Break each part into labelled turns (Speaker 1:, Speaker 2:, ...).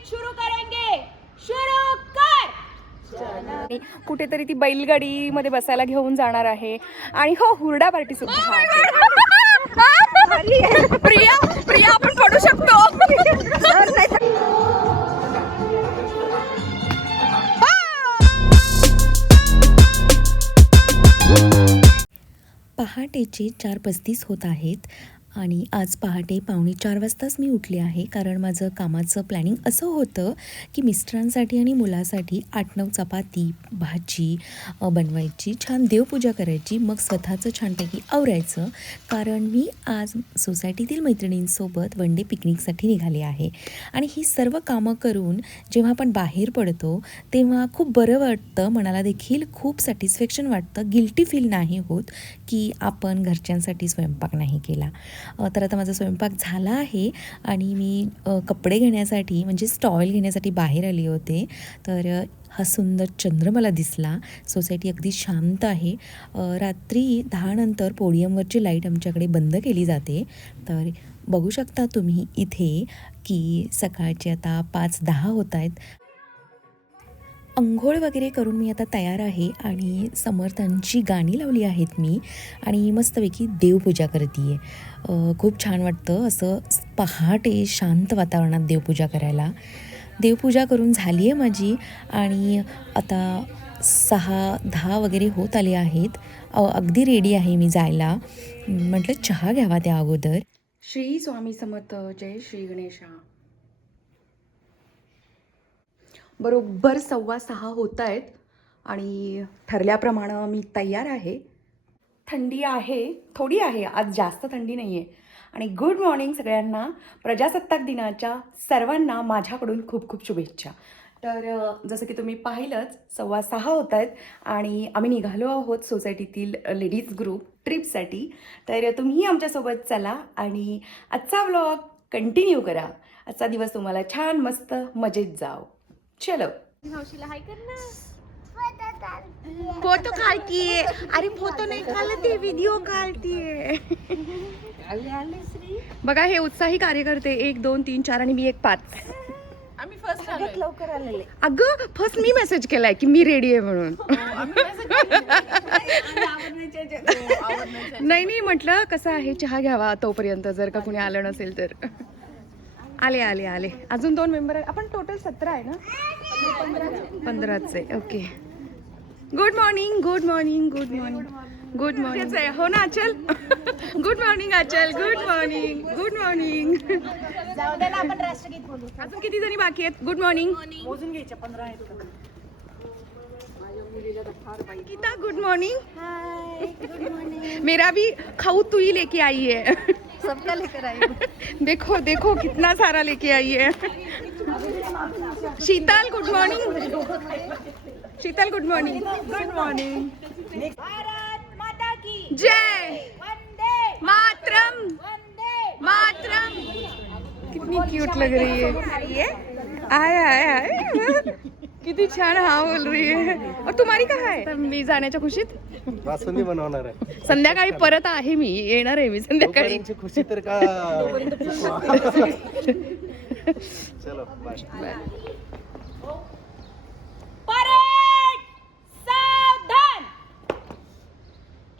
Speaker 1: गीत शुरू करेंगे। शुरू कर।
Speaker 2: कुठेतरी ती बैलगाडी मध्ये बसायला घेऊन जाणार आहे. आणि हो हुरडा पार्टी सुद्धा. आहे. प्रिया प्रिया आपण पडू शकतो.
Speaker 3: पहाटेचे चार पस्तीस होत आहेत. आणि आज पहाटे पावणे चार वाजताच मी उठले आहे कारण माझं कामाचं प्लॅनिंग असं होतं की मिस्टरांसाठी आणि मुलासाठी आठ नऊ चपाती भाजी बनवायची छान देवपूजा करायची मग स्वतःचं छानपैकी आवरायचं. कारण मी आज सोसायटीतील मैत्रिणींसोबत वन डे पिकनिकसाठी निघाले आहे. आणि ही सर्व कामं करून जेव्हा आपण बाहेर पडतो तेव्हा खूप बरं वाटतं मनाला देखील खूप सॅटिस्फॅक्शन वाटतं गिल्टी फील नाही होत की आपण घरच्यांसाठी स्वयंपाक नाही केला. तर आता माझा स्वयंपाक झाला आहे आणि मी कपडे घेण्यासाठी म्हणजे स्टॉल घेण्यासाठी बाहेर आले होते. तर हा सुंदर चंद्र मला दिसला. सोसायटी अगदी शांत आहे. रात्री दहानंतर पोडियमवरची लाइट आमच्याकडे बंद केली जाते. तर बघू शकता तुम्ही इथे की सकाळचे आता पाच दहा होत आहेत. अंघोळ वगैरे करून मी आता तयार आहे आणि समर्थांची गाणी लावली आहेत मी आणि मस्तपैकी देवपूजा करते आहे खूप छान वाटतं असं पहाटे शांत वातावरणात देवपूजा करायला. देवपूजा करून झाली आहे माझी आणि आता सहा दहा वगैरे होत आले आहेत. अगदी रेडी आहे मी जायला. म्हटलं चहा घ्यावा त्या अगोदर.
Speaker 2: श्री स्वामी समर्थ जय श्री गणेशा. बरोबर सव्वा सहा होत आहेत आणि ठरल्याप्रमाणे मी तयार आहे. थंडी आहे थोडी आहे आज जास्त थंडी नाही आहे आणि गुड मॉर्निंग सगळ्यांना प्रजासत्ताक दिनाच्या सर्वांना माझ्याकडून खूप खूप शुभेच्छा. तर जसं की तुम्ही पाहिलंच सव्वा सहा होत आहेत आणि आम्ही निघालो आहोत सोसायटीतील लेडीज ग्रुप ट्रिपसाठी. तर तुम्ही आमच्यासोबत चला आणि आजचा व्लॉग कंटिन्यू करा. आजचा दिवस तुम्हाला छान मस्त मजेत जाओ. चलो। फोटो काढतीये. अरे फोटो नाही काढते व्हिडिओ काढतीये. बघा हे उत्साही कार्यकर्ते. एक दोन तीन चार आणि मी एक पाच.
Speaker 1: आम्ही फर्स्ट लवकर आलेले.
Speaker 2: अगं फर्स्ट मी मेसेज केलाय की मी रेडी आहे म्हणून. नाही नाही म्हटलं कसं आहे चहा घ्यावा तोपर्यंत जर का कुणी आलं नसेल तर. आले आले आले. अजून दोन मेंबर आहे आपण टोटल सतरा आहे ना? पंधराच. आहे okay good morning good morning good morning good morning हो ना Achal good morning Achal good morning good morning अजून किती जणी बाकी आहेत? Good morning Geeta good morning
Speaker 1: hi good morning
Speaker 2: मेरा भी खाऊ तू ही लेके आई है.
Speaker 1: सबका लेकर आई
Speaker 2: देखो देखो कितना सारा लेके आई है। Sheetal good morning Sheetal good morning good morning
Speaker 1: Bharat माता की।
Speaker 2: जय।
Speaker 1: वंदे।
Speaker 2: मातरम।
Speaker 1: वंदे।
Speaker 2: मातरम। कितनी क्यूट लग रही है। आया आया आय। किती छान हा बोल रही है। और तुम्हारी कहा है? मी जाण्याच्या खुशीत?
Speaker 4: बासुंदी बनवणार आहे.
Speaker 2: संध्याकाळी परत आहे मी येणार आहे मी संध्याकाळी.
Speaker 4: तोपर्यंतची खुशी तर का चलो बाय
Speaker 1: परेड सावधान!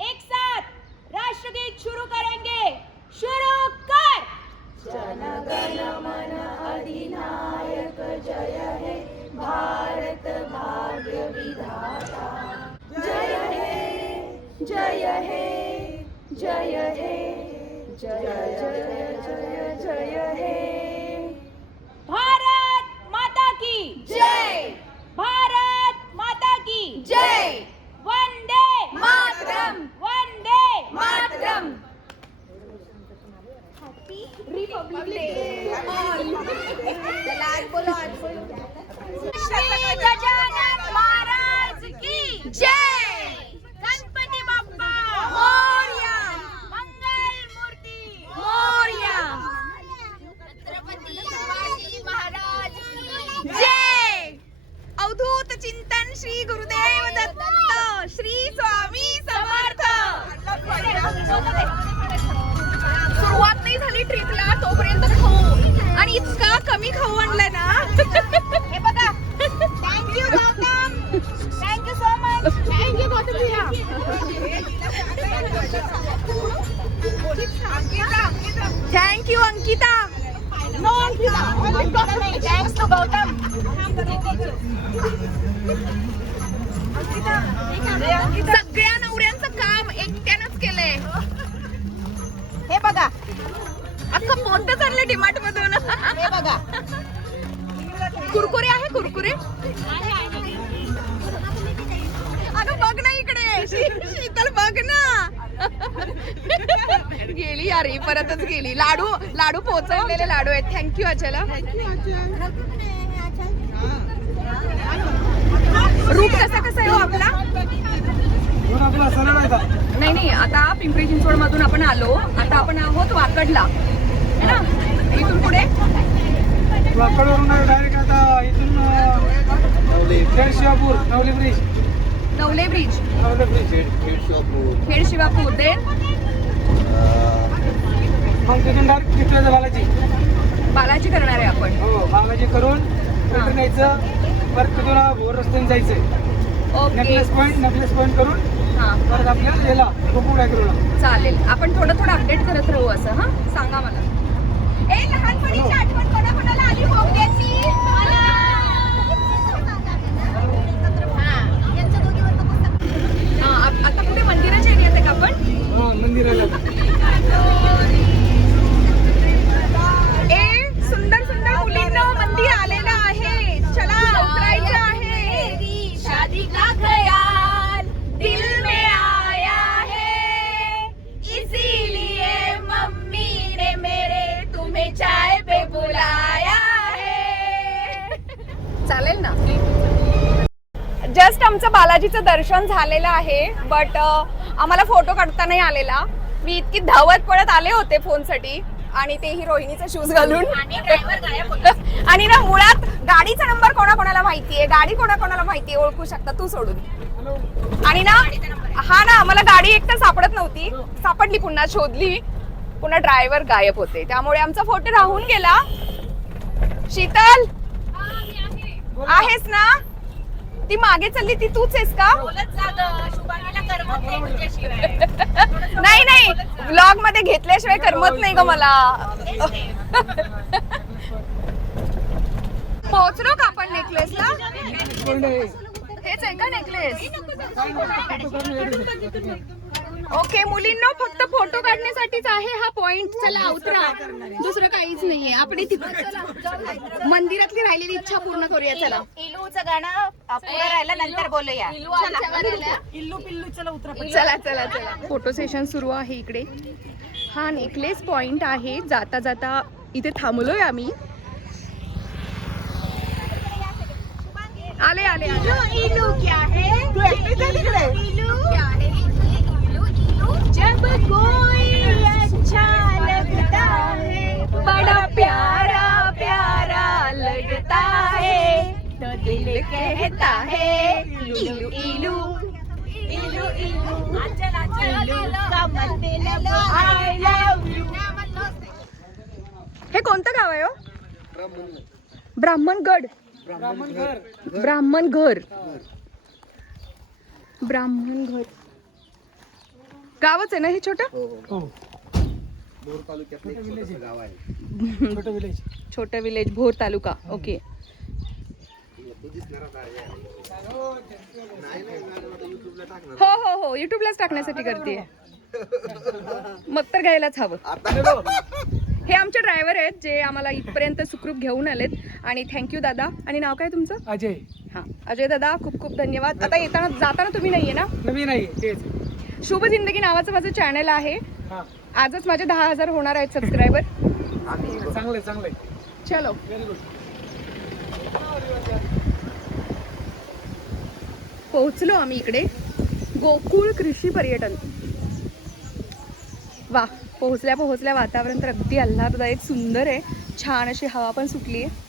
Speaker 1: एक साथ राष्ट्रगीत शुरू करेंगे। शुरू कर! भारत माता की जय. भारत माता की जय. वंदे मातरम. वंदे मातरम. श्री गजानन महाराज की जय.
Speaker 2: आम्ही ट्रिपला तोपर्यंत खाऊ. आणि इतका कमी खाऊ आणलाय ना. हे बघा. Thank you thank you so
Speaker 1: much thank you
Speaker 2: thank you Ankita Ankita सगळ्यांना मोठं चाललंय डिमार्ट मधून?
Speaker 1: हे बघा.
Speaker 2: कुरकुरे आहे कुरकुरे? अगं बघ ना इकडे. शी- शीतल बघ ना. गेली यार ही परतच गेली. लाडू लाडू पोचवलेले लाडू आहेत. थँक्यू अचला. रूट कसा कसा आहे हो आपला? नाही नाही आता पिंपरी चिंचवड मधून आपण आलो. आता आपण आहोत वाकडला. है ना? इथून पुढे?
Speaker 5: वाकडवरून डायरेक्ट आता इथून Khed Shivapur Navali bridge
Speaker 2: Navale bridge
Speaker 5: Navale bridge
Speaker 2: Khed Shivapur. Then
Speaker 5: मग तिथून डायरेक्ट बालाजी.
Speaker 2: बालाजी करणार आहे आपण.
Speaker 5: हो बालाजी करून रिटर्न यायचं परत तिथून भोर रस्त्याने जायचं.
Speaker 2: Okay
Speaker 5: necklace point necklace point करून
Speaker 2: हा.
Speaker 5: परत आपल्याला याला गोकुळ ॲग्रोला
Speaker 2: चालेल. आपण थोडं थोडं अपडेट करत राहू असं हा? सांगा मला. लहानपणीची आठवण कोणाकोणाला आली? भोगद्याची बालाजीचं दर्शन झालेलं आहे बट आम्हाला फोटो काढता नाही आलेला. मी इतकी धावत पळत आले होते फोनसाठी आणि तेही रोहिणीचा शूज घालून. आणि ना मुळात गाडीचा नंबर कोणाकोणाला माहितीये? गाडी कोणाकोणाला माहितीये? ओळखू शकता तू सोडून. आणि ना हा ना मला गाडी एकटा सापडत नव्हती. सापडली पुन्हा शोधली. पुन्हा ड्रायव्हर गायब होते. त्यामुळे आमचा फोटो राहून गेला. शीतल! आहेस ना? ती मागे चालली ती तूच आहेस का.
Speaker 1: नाही
Speaker 2: नाही ब्लॉगमध्ये घेतल्याशिवाय करमत नाही ग मला. पोहोचलो का आपण नेकलेसला हेच आहे का नेकलेस ओके मुलींना फक्त फोटो काढण्यासाठीच आहे हा पॉइंट चला उतरा. दुसरं काहीच नाहीये. आपण इथे चला. मंदिरातली राहिलेली इच्छा पूर्ण करूया चला.
Speaker 1: इलूचं गाणं पुढं राहिलं नंतर बोलूया.
Speaker 2: चला. चला चला फोटो सेशन सुरू आहे इकडे. हा नेकलेस पॉइंट आहे. जाता जाता इथे थांबलोय आम्ही. आले आले आले.
Speaker 1: इलू क्या है? इलू क्या है? जब कोई अच्छा लगता है
Speaker 2: बड़ा प्यारा प्यारा लगता है तो दिल कहता है इलू इलू
Speaker 1: इलू इलू इलू का मतलब I love you.
Speaker 2: हे कोणतं गाव आहे हो? ब्राह्मणगड
Speaker 5: ब्राह्मण. घर
Speaker 2: ब्राह्मण घर ब्राह्मण घर गावच आहे ना हे छोट?
Speaker 5: हो
Speaker 4: बोर तालुक्यात एक छोटंसं गाव आहे.
Speaker 5: छोटं विलेज
Speaker 2: छोट विलेज भोर तालुका. ओके
Speaker 4: तू दिसणार आता हे. नाही नाही मॅडम आता युट्यूबला टाकणार.
Speaker 2: हो हो हो. युट्यूबलाच टाकण्यासाठी करते मग तर घ्यायलाच हवं.
Speaker 4: आता?
Speaker 2: हे आमचे ड्रायव्हर आहेत जे आम्हाला इथपर्यंत सुखरूप घेऊन आलेत. आणि थँक्यू दादा. आणि नाव काय तुमचं?
Speaker 5: अजय.
Speaker 2: हां. अजय दादा खूप खूप धन्यवाद. आता येताना जाताना तुम्ही नाहीये ना?
Speaker 5: नवीन आहे तेच.
Speaker 2: शुभ जिंदगी नावाचं माझं चॅनल आहे.
Speaker 5: हा.
Speaker 2: आजच माझे दहा हजार होणार आहेत सबस्क्रायबर
Speaker 5: चांगलंय चांगलंय.
Speaker 2: चलो.
Speaker 5: व्हेरी गुड
Speaker 2: पोहोचलो आम्ही इकडे. गोकुळ कृषी पर्यटन. वा पोहोचल्या पोहोचल्या वातावरण तर अगदी आल्हाददायक सुंदर आहे. छान अशी हवा पण सुटली आहे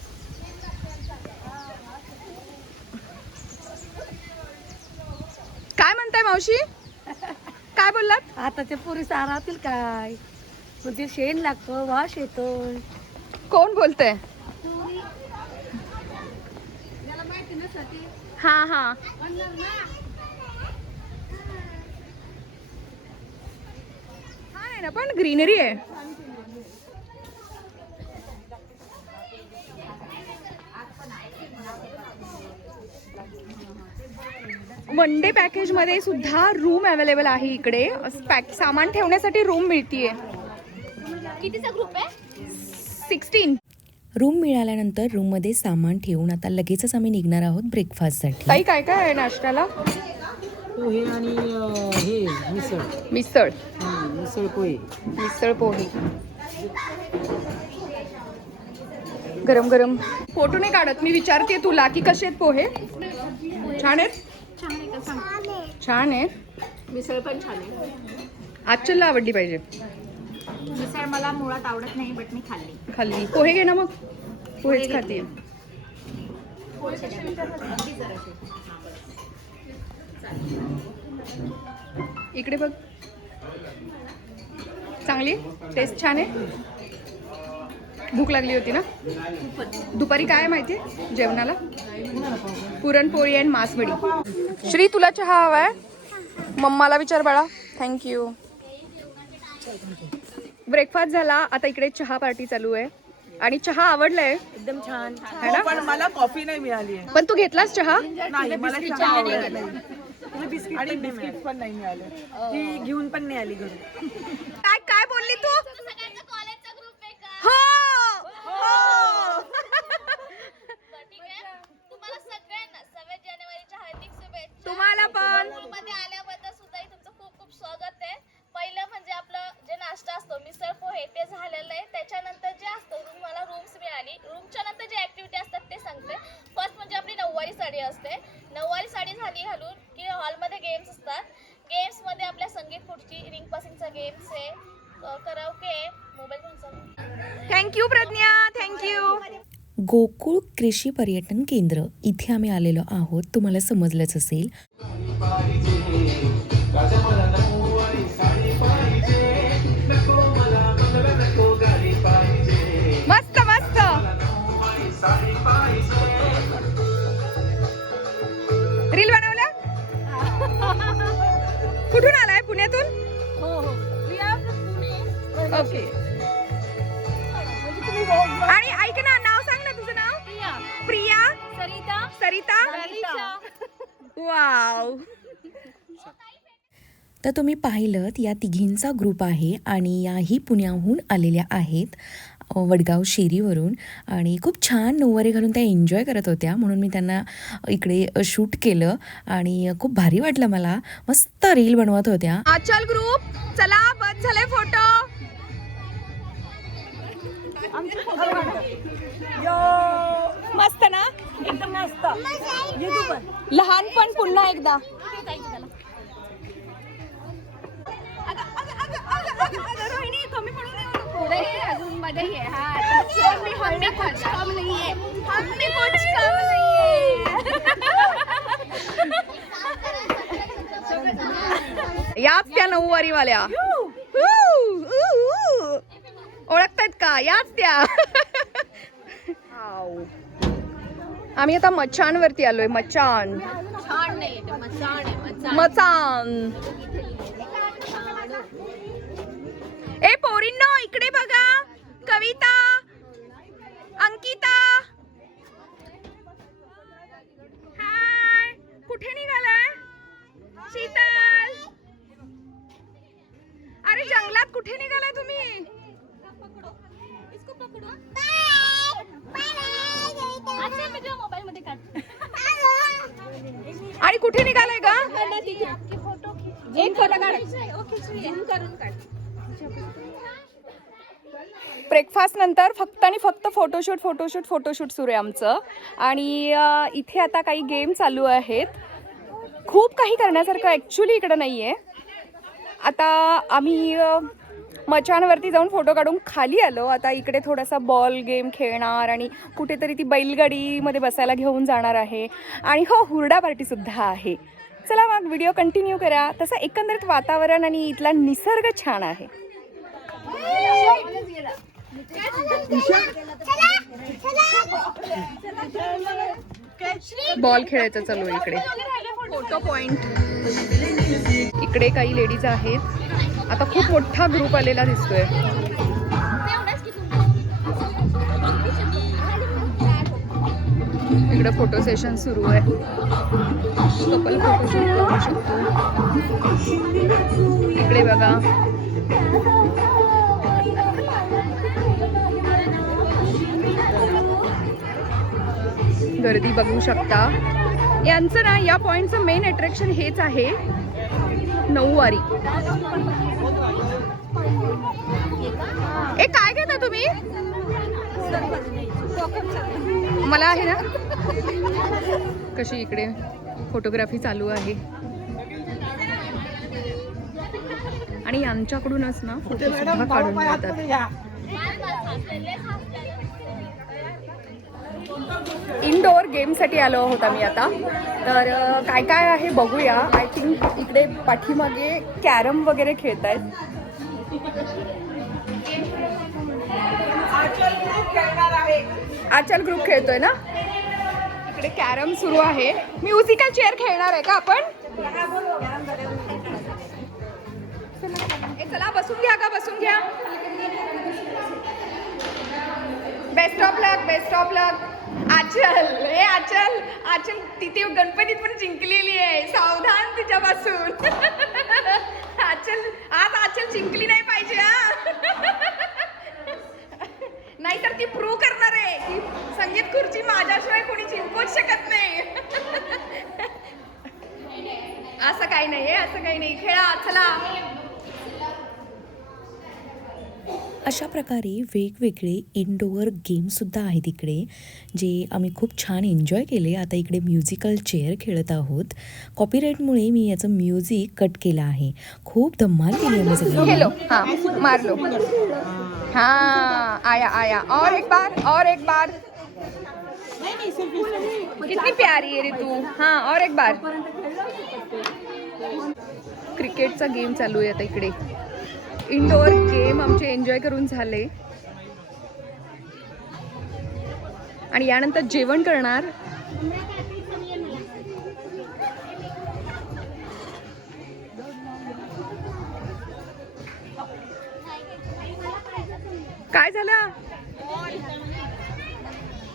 Speaker 2: काय म्हणताय मावशी? काय बोललात?
Speaker 6: आता ते पुरी राहतील काय? म्हणजे शेण लागतो वास येतो
Speaker 2: कोण बोलतंय? हा हा. हा ना पण ग्रीनरी आहे. वन डे पॅकेजमध्ये सुद्धा रूम अवेलेबल आहे इकडे. पॅक सामान ठेवण्यासाठी रूम मिळतीये.
Speaker 1: कितीचा ग्रुप आहे?
Speaker 2: सिक्स्टीन
Speaker 3: रूम मिळाल्यानंतर रूममध्ये सामान ठेवून आता लगेचच आम्ही निघणार आहोत ब्रेकफास्टसाठी
Speaker 2: ताई काय काय आहे नाश्त्याला?
Speaker 5: पोहे आणि हे मिसळ.
Speaker 2: मिसळ.
Speaker 5: हं, मिसळ पोहे.
Speaker 2: मिसळ पोहे. गरम गरम. फोटो नाही काढत. मी विचारते तुला की कसे आहेत पोहे? छान आहेत? छान आहेत
Speaker 1: मिसळ पण छान आहे.
Speaker 2: आजच्याला आवडली पाहिजे.
Speaker 1: मिसळ मला मुळात आवडत नाही बट मी खाल्ली.
Speaker 2: खाल्ली. पोहे घे ना मग. पोहेच खाते. इकडे बघ. चांगली? टेस्ट छान आहे? भूक लागली होती ना? दुपारी काय आहे माहिती? आहे जेवणाला? पुरणपोळी आणि मासवडी. श्री तुला चहा हवाय? मम्माला विचार बाळा. थँक्यू ब्रेकफास्ट झाला. आता इकडे चहा पार्टी चालू आहे. आणि चहा आवडलाय?
Speaker 6: एकदम छान.
Speaker 2: है ना?
Speaker 5: पण मला कॉफी नाही मिळाली आहे.
Speaker 2: पण तू घेतलास चहा?
Speaker 5: नाही मला चहा बिस्किट पण नाही मिळाले. ती घेऊन पण नाही आली घरी.
Speaker 2: काय
Speaker 3: गोकुळ पर्यटन केंद्र. इथे आम्ही आलेलो आहोत. तुम्हाला समजलंच असेल. तर तुम्ही पाहिलं या तिघींचा ग्रुप आहे आणि याही पुण्याहून आलेल्या आहेत वडगाव शेरीवरून. आणि खूप छान नऊवारी घालून त्या एन्जॉय करत होत्या म्हणून मी त्यांना इकडे शूट केलं. आणि खूप भारी वाटलं मला. मस्त रील बनवत होत्या.
Speaker 2: आचल ग्रुप चला बस झाले फोटो मस्त ना?
Speaker 6: एकदम मस्त. ये
Speaker 1: अजून मध्ये ये हा कुछ कम कुछ कम नहीं
Speaker 2: याच त्या नऊवारी वाल्या ओळखतायत का? याच त्या. आम्ही आता मचानवरती आलोय मचान
Speaker 1: छान नाही ते मचाण आहे मचाण
Speaker 2: मचान. ए पोरींनो इकडे बघा. कविता अंकिता. हाय. कुठे निघालाय? शीतल. अरे जंगलात कुठे निघालाय तुम्ही?
Speaker 1: अच्छा मोबाईल मध्ये काढ
Speaker 2: आणि कुठे निघालाय का
Speaker 1: एक फ़ोटो काढ. झूम करून काढ.
Speaker 2: ब्रेकफास्ट नंतर फक्त आणि फक्त फोटोशूट फोटोशूट फोटोशूट सुरू आहे आमचं. आणि इथे आता काही गेम चालू आहेत. खूप काही करण्यासारखं ॲक्च्युली इकडं नाही आहे आता आम्ही मचानवरती जाऊन फोटो काढून खाली आलो. आता इकडे थोडासा बॉल गेम खेळणार आणि कुठेतरी ती बैलगाडीमध्ये बसायला घेऊन जाणार आहे. आणि हो हुरडा पार्टीसुद्धा आहे. चला मग व्हिडिओ कंटिन्यू करा. तसं एकंदरीत वातावरण आणि इथला निसर्ग छान आहे. बॉल खेळायचं चालू आहे इकडे. फोटो पॉइंट इकडे काही लेडीज आहेत. आता खूप मोठा ग्रुप आलेला दिसतोय. इकडे फोटो सेशन सुरू आहे. कपल फोटोशूट करू शकतो. इकडे बघा. गर्दी बघू शकता. यांचं ना या पॉइंटचं मेन अट्रॅक्शन हेच आहे. नऊवारी. ए काय घेता तुम्ही? मला आहे ना? कशी इकडे फोटोग्राफी चालू आहे. आणि यांच्याकडूनच ना फोटो काढून जातात. इनडोअर गेमसाठी आलो आहोत आम्ही आता. तर काय काय आहे बघूया. आय थिंक इकडे पाठीमागे कॅरम वगैरे खेळत आहेत आचल ग्रुप खेळतोय ना? इकडे कॅरम सुरू आहे. म्युझिकल चेअर खेळणार आहे का आपण? चला बसून घ्या का बसून घ्या. Best of luck best of luck Achal ए आचल आचल तिथे गणपतीत पण जिंकलेली आहे. सावधान तिच्यापासून. आचल आज आचल जिंकली नाही पाहिजे हा. नाहीतर ती प्रूव्ह करणार आहे. की संगीत खुर्ची माझ्याशिवाय कोणी जिंकूच शकत नाही. असं काही नाही असं काही नाही. खेळा चला.
Speaker 3: अशा प्रकारे वेगवेगळे इनडोअर गेमसुद्धा आहेत इकडे जे आम्ही खूप छान एन्जॉय केले. आता इकडे म्युझिकल चेअर खेळत आहोत. कॉपीराईटमुळे मी याचं म्युझिक कट केलं आहे. खूप धम्माल केली आम्ही सगळं.
Speaker 2: खेलो हाँ आया आया. और एक बार और एक बार. कितनी प्यारी है रे तू. हाँ और एक बार. क्रिकेटचा गेम चालू आहे आता इकडे. इंडोअर गेम आमचे एन्जॉय करून झाले. आणि यानंतर जेवण करणार. काय झालं?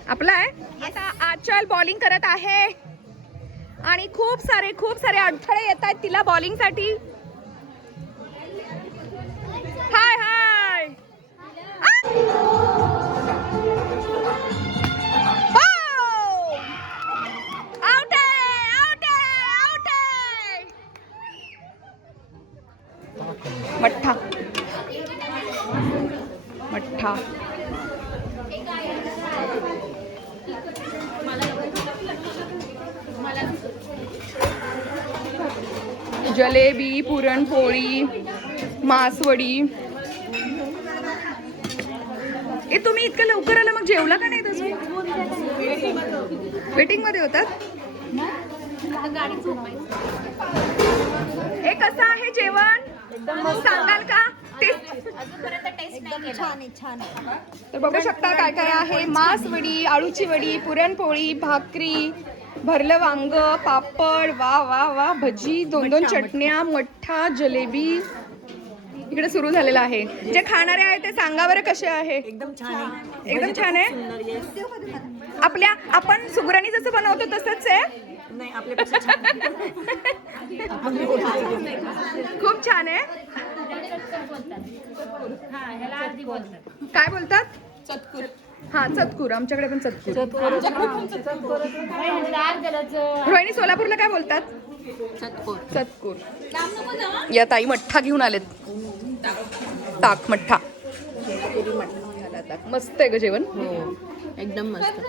Speaker 2: आपला आहे? आता आचल बॉलिंग करत आहे. आणि खूप सारे खूप सारे अडथळे येत आहेत तिला बॉलिंगसाठी साठी हाय हाय आउट आहे आउट आहे आउट आहे मठ्ठा मठ्ठा जलेबी पुरणपोळी मासवडी. ए तुम्ही इतकं लवकर आला मग जेवला का नाही तसं वेटिंगमध्ये होतात? ए कसं आहे जेवण? सांगाल का? ते तर बघू शकता काय काय आहे. मांस वडी आळूची वडी पुरणपोळी भाकरी भरलं वांग पापड वा वा वा भजी दोन दोन चटण्या मठ्ठा जलेबी इकडे सुरू झालेलं आहे. जे खाणारे आहे ते सांगा बरं कसे आहे.
Speaker 5: एकदम छान आहे.
Speaker 2: एकदम छान आहे. आपल्या आपण सुगराणी जसं बनवतो तसंच आहे.
Speaker 5: नाही आपल्यापेक्षा छान.
Speaker 2: खूप छान आहे. काय बोलतात? चतकूर. हा चतकूर. आमच्याकडे पण चतकूर. रोहिणी सोलापूरला काय बोलतात? चतकूर या ताई मठ्ठा घेऊन आलेत. ताक मठ्ठा. मस्त आहे ग जेवण.
Speaker 6: एकदम मस्त.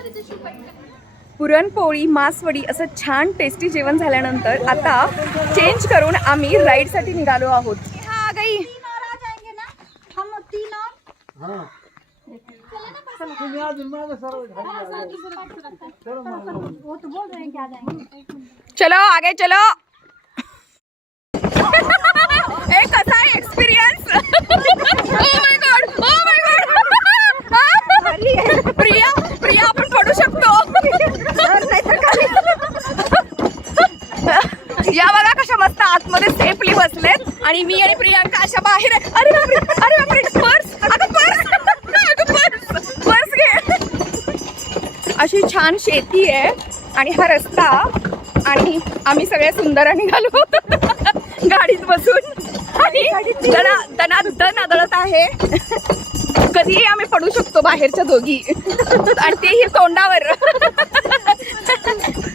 Speaker 2: पुरणपोळी मासवडी असं छान टेस्टी जेवण झाल्यानंतर आता चेंज करून आम्ही राईडसाठी निघालो आहोत. हा गाई. चलो आगे चलो. कसा आहे experience oh my god oh my god Priya Priya आपण पडू शकतो. या बघा कशा मस्त आतमध्ये सेफली बसलेत. आणि मी आणि प्रियांका अशा बाहेर. अरे बापरे अरे बापरे पर्स अगं पर्स पर्स घे अशी छान शेती आहे आणि हा रस्ता आणि आम्ही सगळे सुंदर निघालो गाडीत बसून. आणि दणा दणा दण आदळत आहे. कधीही आम्ही पडू शकतो बाहेरच्या दोघी. आणि तेही तोंडावर.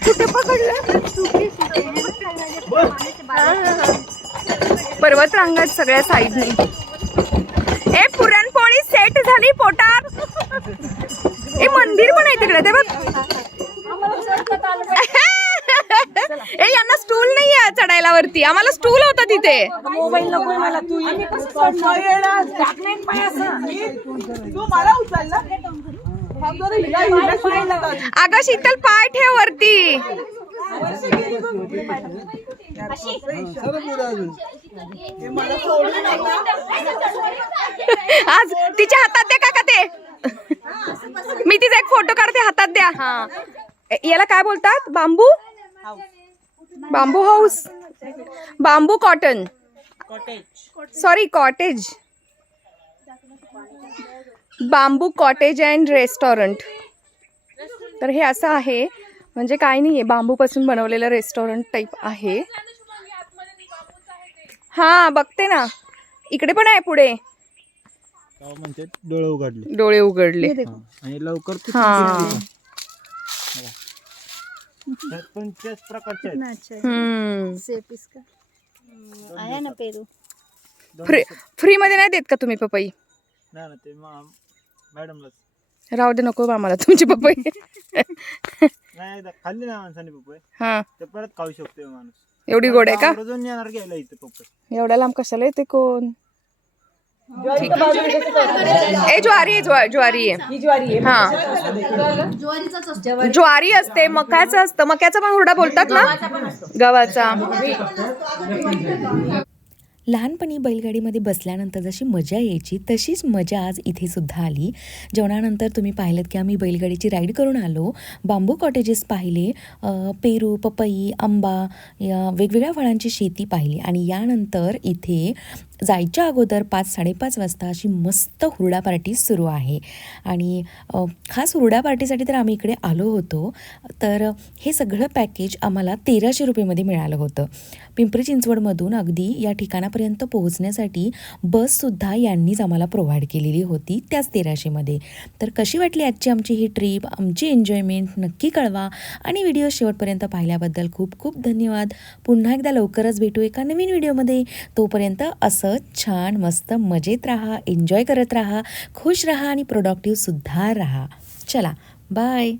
Speaker 2: कुठे पकडलं? पर्वत रांगात सगळ्या साईडने ए पुरणपोळी सेट झाली पोटात ए मंदिर पण आहे तिकडे ते बघ. ए यांना स्टूल नाही आहे चढायला वरती आम्हाला स्टूल होता तिथे.
Speaker 5: मोबाईल नको मला तू तू मला उचलला
Speaker 2: अगं शीतल पाय ठेव वरती. आज तिच्या हातात दे काका ते? मी तिचा एक फोटो काढते हातात द्या. हा. याला काय बोलतात? Bamboo? Bamboo house. Bamboo cotton. Sorry cottage bamboo cottage and restaurant. तर हे असं आहे. म्हणजे काय नाही आहे बांबूपासून बनवलेलं रेस्टॉरंट टाईप आहे. हां बघते ना. इकडे पण आहे पुढे.
Speaker 7: म्हणजे डोळे उघडले.
Speaker 2: डोळे उघडले.
Speaker 7: आणि लवकर खूप
Speaker 2: हा
Speaker 7: त्यात पण त्याच प्रकारचे आहेत.
Speaker 2: हम्म.
Speaker 6: आहे ना पेरू.
Speaker 2: फ्री फ्री मध्ये नाही देत का तुम्ही पपई?
Speaker 7: नाही ना ते मा- मॅडमलाच.
Speaker 2: राहू दे नको आम्हाला तुमची पपई.
Speaker 7: नाही एकदा खाल्ली ना माणसाने पपई.
Speaker 2: हा.
Speaker 7: ते परत खाऊ शकतो माणूस.
Speaker 2: एवढी गोड आहे का?
Speaker 7: अजून येणार घ्यायला इथे पपई.
Speaker 2: एवढ्या लांब कशाला येते कोण? ए ज्वारी आहे ज्वारी आहे.
Speaker 5: ही ज्वारी आहे.
Speaker 2: हा. ज्वारी असते मक्याचं असतं. मक्याचा पण हुरडा बोलतात ना? गव्हाचा
Speaker 3: लहानपणी बैलगाडीमध्ये बसल्यानंतर जशी मजा यायची तशीच मजा आज इथे सुद्धा आली. जेवणानंतर तुम्ही पाहिलं की आम्ही बैलगाडीची राईड करून आलो. बांबू कॉटेजेस पाहिले पेरू पपई आंबा या वेगवेगळ्या फळांची शेती पाहिली. आणि यानंतर इथे जायच्या अगोदर पाच साडेपाच वाजता अशी मस्त हुरडा पार्टी सुरू आहे. आणि खास हुरडा पार्टीसाठी तर आम्ही इकडे आलो होतो. तर हे सगळं पॅकेज आम्हाला तेराशे रुपयेमध्ये मिळालं होतं. पिंपरी चिंचवडमधून अगदी या ठिकाणापर्यंत पोहोचण्यासाठी बससुद्धा यांनीच आम्हाला प्रोव्हाइड केलेली होती त्याच तेराशेमध्ये. तर कशी वाटली आजची आमची ही ट्रीप? आमची एन्जॉयमेंट नक्की कळवा. आणि व्हिडिओ शेवटपर्यंत पाहिल्याबद्दल खूप खूप धन्यवाद. पुन्हा एकदा लवकरच भेटू एका नवीन व्हिडिओमध्ये. तोपर्यंत असं छान मस्त मजेत राहा एन्जॉय करत राहा खुश राहा आणि प्रोडक्टिव्हसुद्धा राहा. चला बाय